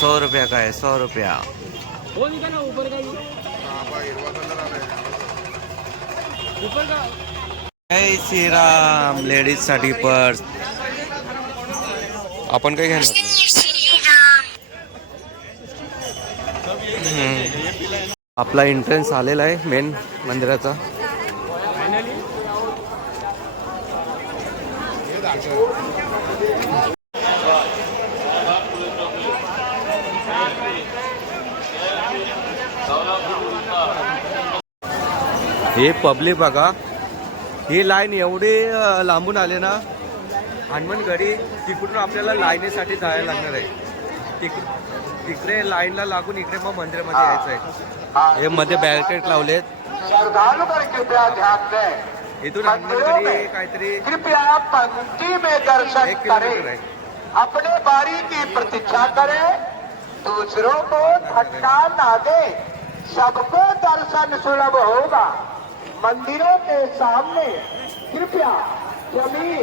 सौ रुपया का है? सौ रुपया। जय श्रीराम लेडीजसाठी पर्स. आपण काय घेणार? हम्म. आपला एंट्रन्स आलेला आहे मेन मंदिराचा. हे पब्लिक बघा ही लाईन एवढी लांबून आले ना हनुमानगडी तिकडून आपल्याला लाईनीसाठी जायला लागणार आहे. तिक तिकडे लाईनला लागून इकडे मग मंदिरामध्ये यायचं आहे हे मध्ये बॅरिकेड लावलेत. इथून हनुमानगडी काहीतरी एक किलोमीटर आहे. अपने बारी की प्रतीक्षा करें. दूसरों को धक्का ना दे. सबको दर्शन सुलभ होगा. मंदिरों के सामने। कृपया जमीन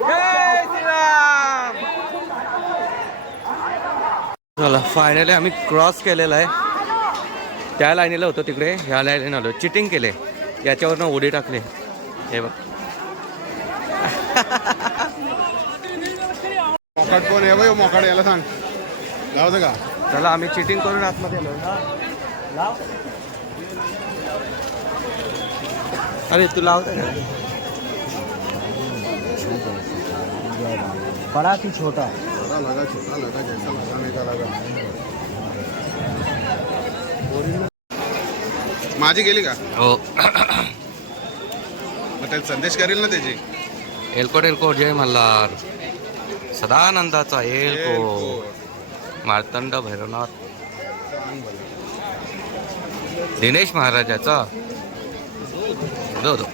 जय श्रीराम। चला फायनली आम्ही क्रॉस केलेला आहे. त्या लाईनीला होतो तिकडे ह्या लाईनीला आलो. चिटिंग केले. याच्यावरनं उडी टाकले. हे बघ. मोकाट कोण? आहे बाई मोकाट याला सांग. दे का? चला आम्ही चिटिंग करून आतमध्ये आलो. अरे तू लावत बड़ा की छोटा. छोटा लगा छोटा लगा जैसा लगा नाही का लगा. माझी गेली का? हो. मग त्याला संदेश करेल ना त्याची? एलकोट एलकोट जय मल्हार. सदानंदाचा एलकोट. मार्तंड भैरवनाथ. दिनेश महाराजाचा. दो दो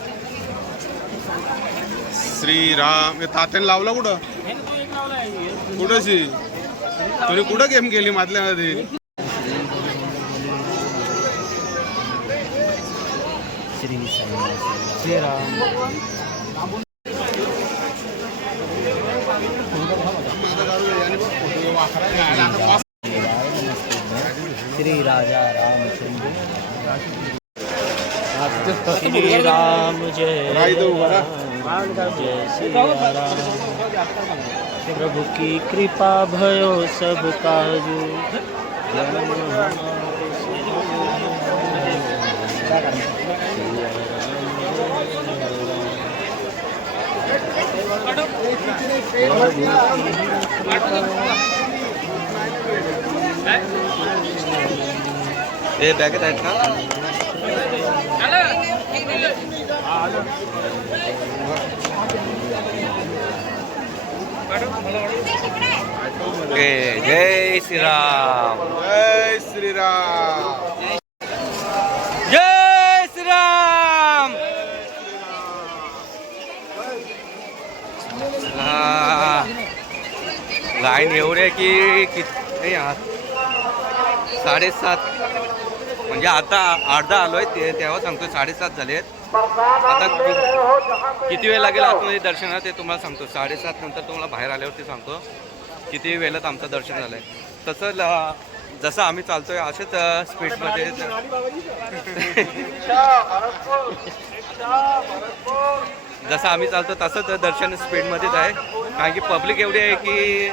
श्रीराम हे तात्याने लावला कुठं? कुठं शी तुम्ही कुठं गेम केली मधल्या मध्ये श्री राम जय राई दो बरा. जय श्री राम प्रभु की कृपा भयो सब काजू जन्म हे बॅगेत आहेत का ओके जय श्रीराम. जय श्रीराम. जय श्रीराम. लाईन एवढी की किती साडेसात. म्हणजे आता अर्धा आलोय ते तेव्हा सांगतो साडेसात झालेत. आता कि- किती वेळ लागेल आतमध्ये दर्शनात ते तुम्हाला सांगतो. साडेसात नंतर तुम्हाला बाहेर आल्यावरती सांगतो. किती वेळात आमचं दर्शन झालंय. तसं ल- जसं आम्ही चालतोय असेच स्पीडमध्ये जसं आम्ही चालतो तसंच दर्शन स्पीडमध्येच आहे. कारण की पब्लिक एवढी आहे की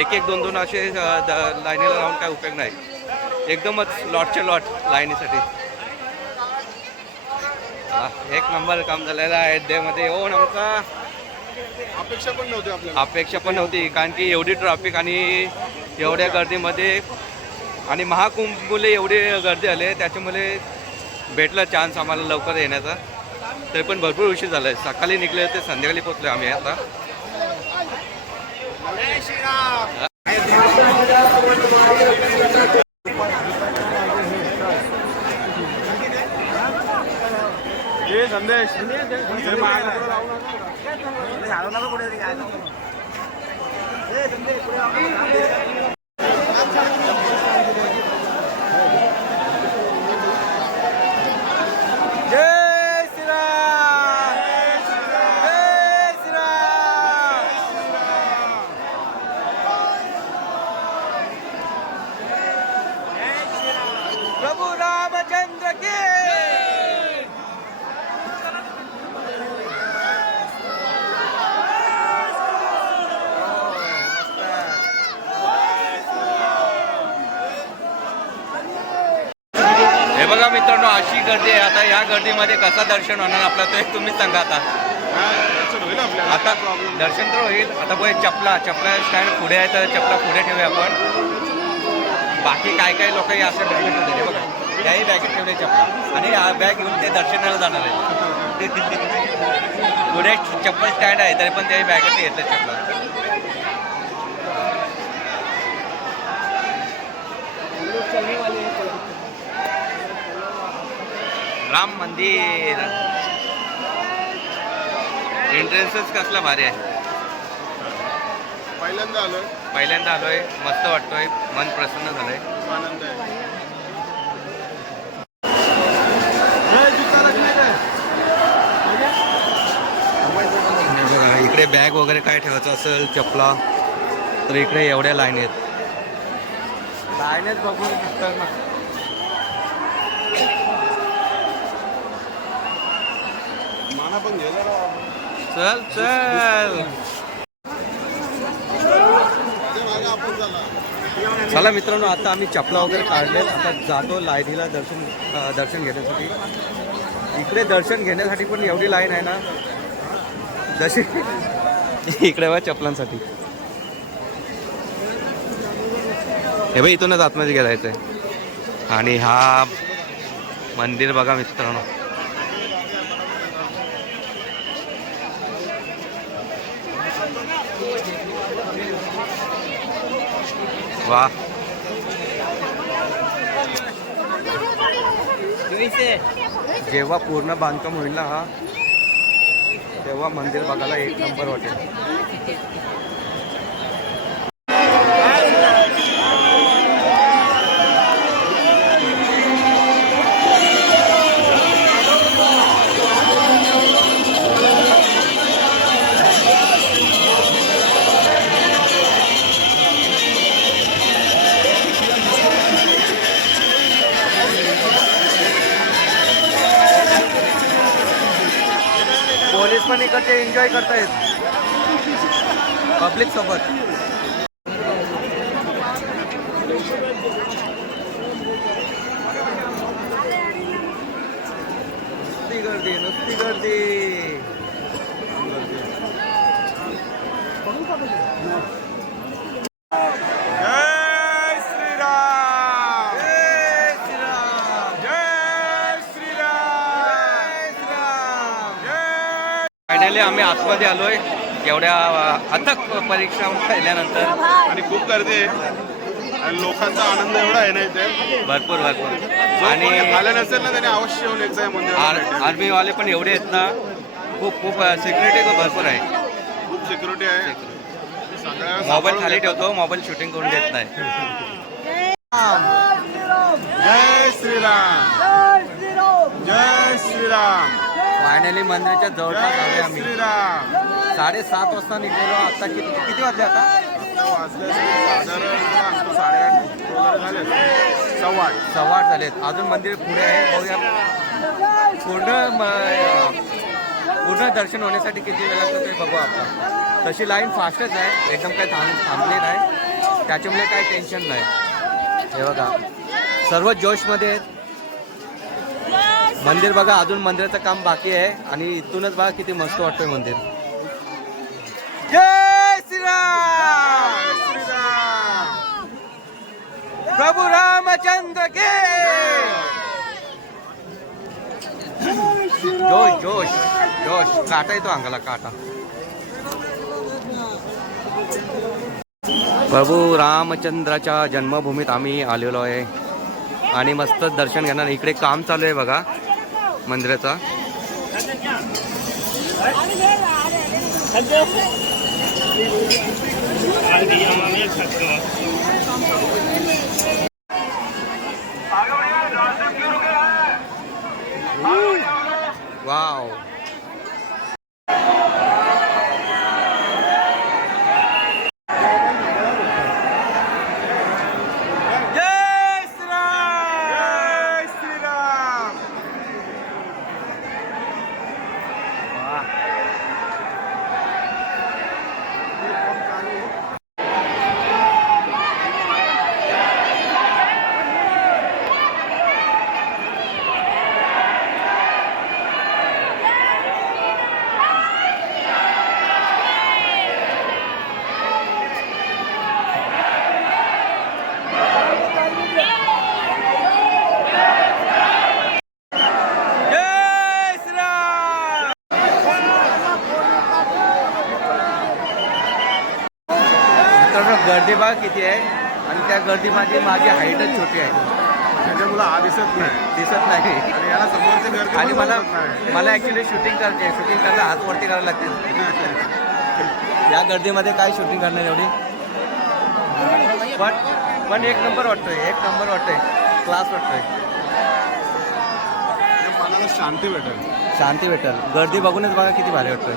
एक एक दोन दोन असे लाईनीला राहून काय उपयोग नाही. एकदमच लॉटच्या लॉट लाईनीसाठी. हा, एक नंबर काम झालेलं आहे डेमध्ये हो आमचा अपेक्षा पण नव्हती आपल्याला. अपेक्षा पण नव्हती कारण की एवढी ट्रॅफिक आणि एवढ्या गर्दीमध्ये आणि महाकुंभमुळे एवढी गर्दी आली त्याच्यामुळे भेटला चान्स आम्हाला लवकर येण्याचा. तरी पण भरपूर उशीर झाला आहे सकाळी निघले होते संध्याकाळी पोचलो आम्ही आता. संदेश हे मागं पुढं लावू नका. गर्दी आहे. आता या गर्दीमध्ये कसं दर्शन होणार आपलं ते तुम्हीच सांगा आता. आता दर्शन तर होईल. आता बघ चपला चपला स्टँड पुढे आहे तर चपला पुढे ठेवूया आपण. बाकी काय काय लोक असे बॅगेत ठेवले बघा. त्याही बॅगेत ठेवले चपला. आणि हा बॅग घेऊन ते दर्शनाला जाणार आहे. पुढे चप्पल स्टँड आहे तरी पण त्याही बॅगेत घेतले चपला. राम मंदिर. एंट्रन्सच कसला भारी आहे. पहिल्यांदा आलोय. पहिल्यांदा आलोय. मस्त वाटतोय. मन प्रसन्न झालंय. खूप आनंद आहे. हे बघा इकडे बॅग वगैरे काय ठेवायचं असेल चपला तर इकडे एवढ्या लाईन आहेत. लाईन आहेत बघून दिसतात ना. पण घे. चल चल. चला. चला मित्रांनो आता आम्ही चपला वगैरे काढले आता जातो लाईनीला दर्शन दर्शन घेण्यासाठी. इकडे दर्शन घेण्यासाठी पण एवढी लाईन आहे ना. जशी इकडे बघा चपलांसाठी. हे बघ इथूनच आतमध्ये गेलायचं आहे आणि हा मंदिर बघा मित्रांनो. वा जेव्हा पूर्ण बांधकाम होईल ना हा तेव्हा मंदिर बघायला एक नंबर वाटेल करतायत. पब्लिक सोबत. फायनली आम्ही आतमध्ये आलोय. एवढ्या अथक परीक्षा केल्यानंतर आणि खूप गर्दी आहे. आणि लोकांचा आनंद एवढा आहे ना इथे? भरपूर भरपूर. आणि आलं नसेल ना त्याने अवश्य येऊन एकदा द्यावी. आर्मीवाले पण एवढे आहेत ना खूप खूप सिक्युरिटी भरपूर आहे. खूप सिक्युरिटी आहे. मोबाईल खाली. ठेवतो मोबाईल शूटिंग करून देत नाही. जय श्रीराम. जय श्रीराम. फायनली मंदिराच्या जवळपास आलोय आम्ही. साडेसात वाजता निघलेलो. आता किती किती वाजले आता? वाजले असतील झाले सव्वा आठ. सव्वा आठ झालेत. अजून मंदिर पुढे आहे. बघूया. पूर्ण पूर्ण दर्शन होण्यासाठी किती वेळ लागतो ते बघू आपण तशी लाईन फास्टच आहे. एकदम काही थांब थांबली नाही. त्याच्यामुळे काही टेन्शन नाही. हे बघा. सर्व जोशमध्ये आहेत. मंदिर बघा अजून मंदिराचं काम बाकी आहे आणि इथूनच बघा किती मस्त वाटतंय मंदिर. जय श्रीराम! प्रभू रामचंद्र के! जोश जोश जोश. काटा येतो अंगाला काटा. प्रभू रामचंद्राच्या जन्मभूमीत आम्ही आलेलो आहे. आणि मस्त दर्शन घेणार. इकडे काम चालू आहे बघा. मंदिराचा. वाव जय श्रीराम जय श्रीराम गर्दी बघा किती आहे. आणि त्या गर्दीमध्ये माझी हाईटच छोटी आहे. त्याच्यामुळे हा दिसत नाही. दिसत नाही. आणि याला समोरचे गर्दी आणि मला. मला ॲक्च्युली शूटिंग आहे शूटिंग करायला हात वरती करायला लागते या गर्दीमध्ये काय शूटिंग करणार एवढी? पण पण एक नंबर वाटतोय. एक नंबर वाटतोय. क्लास वाटतोय. त्या मनाला शांती भेटेल. शांती भेटेल. गर्दी बघूनच बघा किती भारी वाटतोय.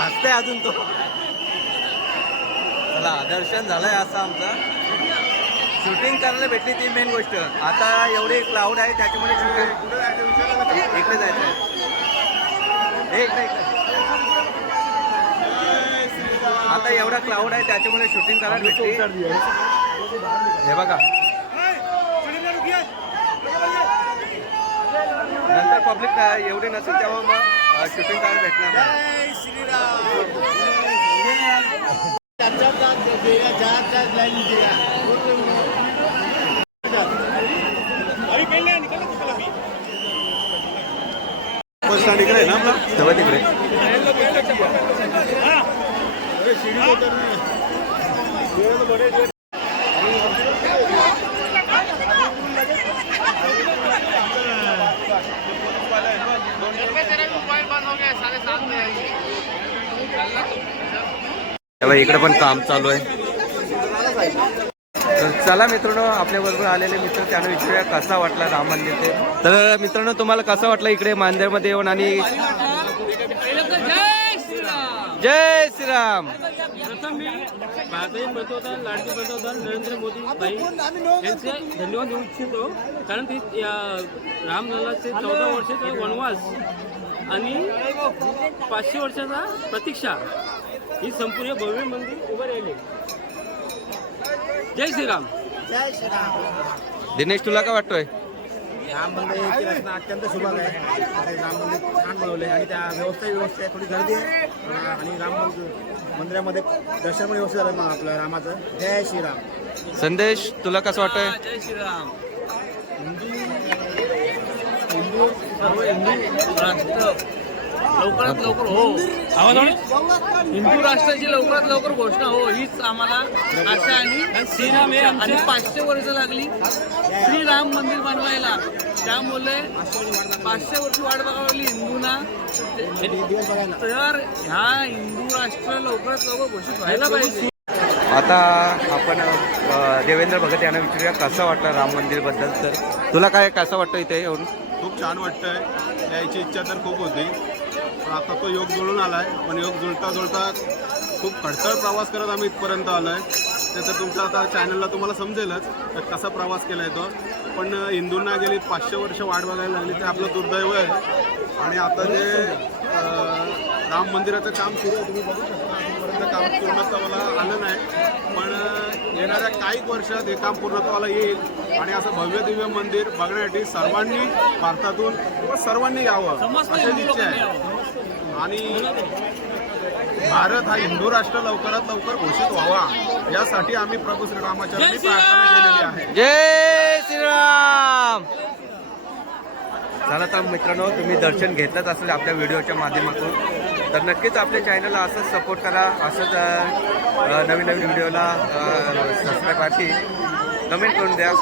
हसते अजून तो. चला दर्शन झालंय असं आमचं. शूटिंग करायला भेटली ती मेन गोष्ट. आता एवढे क्लाउड आहे त्याच्यामुळे शूटिंग? इकडे जायचं? आहे हे इकडे आता एवढा क्लाउड आहे त्याच्यामुळे शूटिंग करायला भेटली. हे बघा. नंतर पब्लिक एवढी नसेल तेव्हा मग शूटिंग करायला भेटणार. बस स्टँड इकडे आहे ना आपला तेव्हा तिकडे तेव्हा इकडे पण काम चालू आहे. तर चला मित्रांनो आपल्या बरोबर आलेले मित्र त्यांना विचारूया कसा वाटला राम मंदिर ते? तर मित्रांनो तुम्हाला कसं वाटलं इकडे मंदिरमध्ये येऊन आणि जय श्रीराम! पंतप्रधान नरेंद्र मोदी यांचे धन्यवाद देऊ इच्छितो कारण ते रामलल्लाचे चौदा वर्षाचा वनवास आणि पाचशे वर्षाचा प्रतीक्षा. ही संपूर्ण भव्य मंदिर उभं राहिले जय श्रीराम. दिनेश तुला काय वाटतोय? राम रचना अत्यंत सुबक आहे. आता राम मंदिर छान बनवले आणि त्या व्यवस्था व्यवस्था आहे थोडी गर्दी आहे. आणि राम मंदिर मंदिरामध्ये दर्शन पण व्यवस्थित झालं मग आपलं रामाचं. जय श्रीराम. संदेश तुला कसं वाटतंय? जय श्रीराम. हिंदू सर्व हिंदू राष्ट्र लवकरात लवकर हो. हिंदू राष्ट्राची लवकरात लवकर घोषणा हो. हीच आम्हाला आशा आणि श्रीराम हे आणि पाचशे वर्ष लागली. श्रीराम मंदिर बनवायला. त्यामुळे पाचशे वर्ष वाट बघावी लागली हिंदूंना. तर ह्या हिंदू राष्ट्र लवकरात लवकर घोषित व्हायला पाहिजे. आता आपण देवेंद्र भगत यांना विचारूया कसं वाटलं राम मंदिरबद्दल तर तुला काय कसं वाटतं इथे येऊन? खूप छान वाटतंय. यायची इच्छा तर खूप होती. पण आता तो योग जुळून आलाय. पण योग जुळता जुळता खूप खडतर प्रवास करत आम्ही इथपर्यंत आलोय. ते तर तुमच्या आता चॅनलला तुम्हाला समजेलच तर कसा प्रवास केलाय तो. पण हिंदूंना गेली पाचशे वर्ष वाट बघायला लागली ते आपलं दुर्दैव आहे. आणि आता जे राम मंदिराचं काम सुरू आहे तुम्ही बघू शकता. काम पूर्णत्वाला आलं नाही. पण येणाऱ्या काही वर्षात हे काम पूर्णत्वाला येईल. आणि असं भव्य दिव्य मंदिर बघण्यासाठी सर्वांनी भारतातून किंवा सर्वांनी यावं अशी इच्छा आहे. आणि भारत हा हिंदू राष्ट्र लवकरात लवकर घोषित व्हावा. यासाठी आम्ही प्रभू श्रीरामाचरणी प्रार्थना केलेली आहे. जय श्रीराम चला तर मित्रांनो तुम्ही दर्शन घेतलंच असेल आपल्या व्हिडिओच्या माध्यमातून. तर नक्कीच आपल्या चॅनलला असंच सपोर्ट करा असंच नवीन नवीन व्हिडिओला सबस्क्राईब कमेंट करून द्या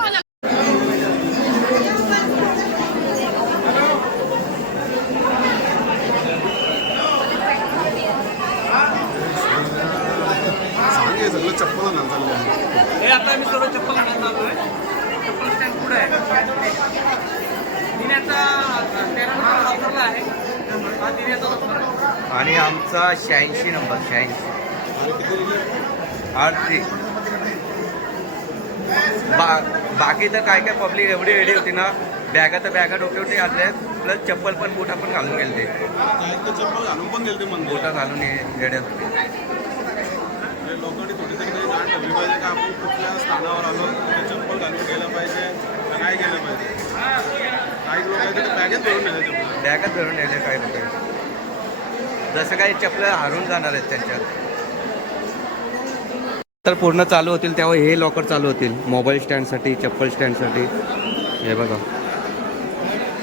सांगे सगळं चप्पल चाललं हे आता मी सर्व चप्पल आणायला आलोय चप्पल स्टँड पुढे आहे. दिन्याचा तेरा नंबर वापरला आहे. हा दिन्याचा नंबर आहे. आणि आमचा शहाऐंशी नंबर शहाऐंशी. आठ थ्री बा बाकी तर काय काय पब्लिक एवढी रेडी होती ना बॅगा तर बॅगा डोक्यावरती घातल्या प्लस चप्पल पण बुटा पण घालून गेले ते. चप्पल घालून पण गेले ते बुटा घालून रेडी आणि लोकांनी थोडी तरी तरी जाण ठरली पाहिजे का आपण कुठल्या स्थानावर आलो तिथे चप्पल घालून गेलं पाहिजे का नाही गेलं पाहिजे? काही लोक आहेत ते बॅगेत भरून नेले चप्पल. बॅगात धरून नेले काही लोक. जसं काही चपलं हारून जाणार आहेत त्यांच्यात तर पूर्ण चालू होतील तेव्हा हे लॉकर चालू होतील. मोबाईल स्टँडसाठी चप्पल स्टँडसाठी हे बघा.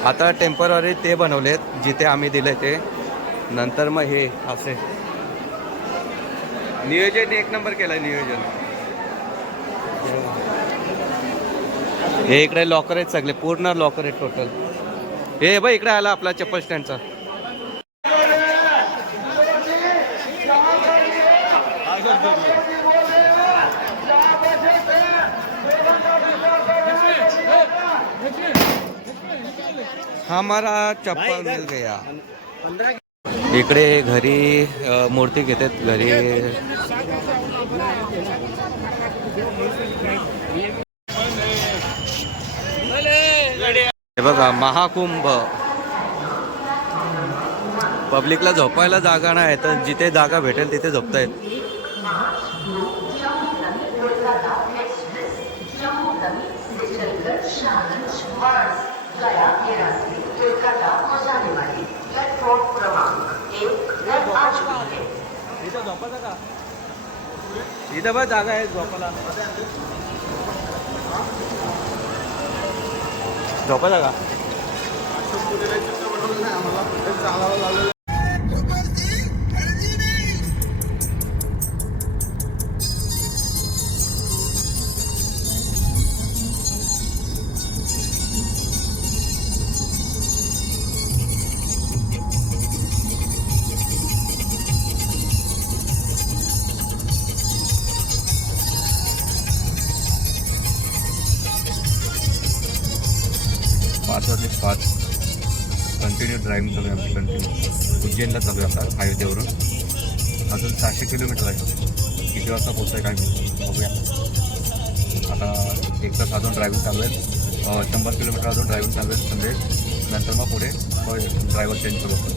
आता टेंपररी ते बनवलेत जिथे आम्ही दिले ते. नंतर मग हे असे नियोजन एक नंबर केलं नियोजन. हे इकडे लॉकर आहेत सगळे पूर्ण लॉकर आहेत टोटल हे बघ इकडे आला आपला चप्पल स्टँडचा हमारा चप्पल मिल गया. इकडे घरी मूर्ती घेतात घरी. हे बघा महाकुंभ. पब्लिकला झोपायला जागा नाही तर जिथे जागा भेटेल तिथे झोपतायत. इथं बघ जागा आहे झोपाला झोपा जागा? ड्रायव्हिंग चालू आहे आमची कंटिन्यू उज्जैनला चालू आहे आता अयोध्येवरून. अजून सहाशे किलोमीटर आहे. किती वाजता पोहोचाय काय माहिती. बघूया. आता एक तास अजून ड्रायव्हिंग चालू आहे. शंभर किलोमीटर अजून ड्रायव्हिंग चालू आहे. संदेश. नंतर मग पुढे ड्रायव्हर चेंज करू आपण.